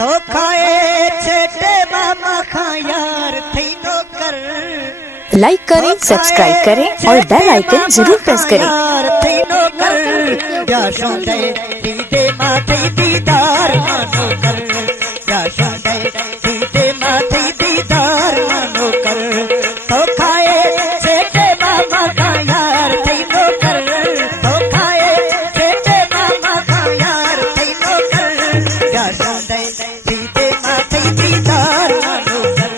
तो खाए छेटे मामा खायार थई नो कर। लाइक करें, सब्सक्राइब करें और बेल आइकन जरूर प्रेस करें। थई नो कर या सोंदे दीदे माथे दीदार मानो कर। या सोंदे दीदे माथे दीदार मानो कर। तो खाए छेटे मामा खायार थई नो कर। तो खाए छेटे मामा खायार थई नो कर। या सोंदे दीदे माथे दीदार मानो कर।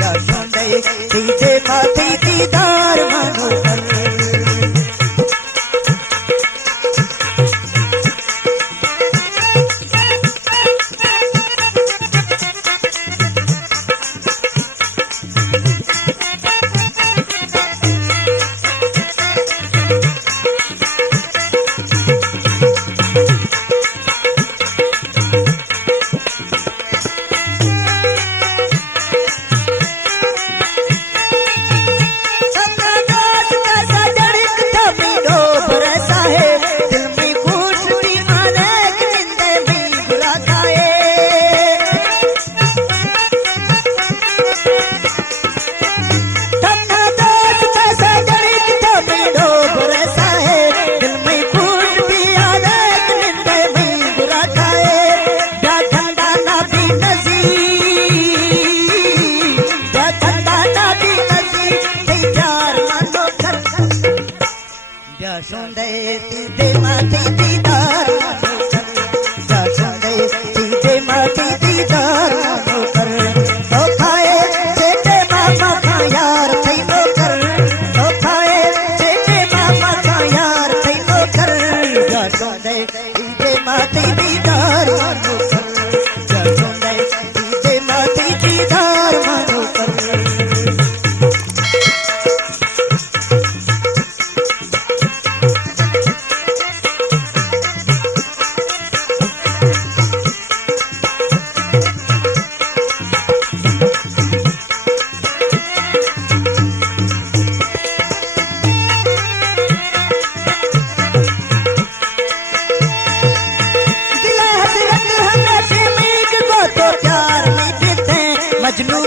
या सोंदे दीदे माथे दीदार मानो कर। सोंदे दीदे माथे दीदार मानो कर। या सोंदे दीदे माथे दीदार मानो कर। तो खाए छेटे मामा खायार थई नो कर। तो खाए छेटे मामा खायार थई नो कर। या सोंदे दीदे माथे दीदार मानो कर। या सोंदे दीदे माथे दीदार मानो कर। मजनू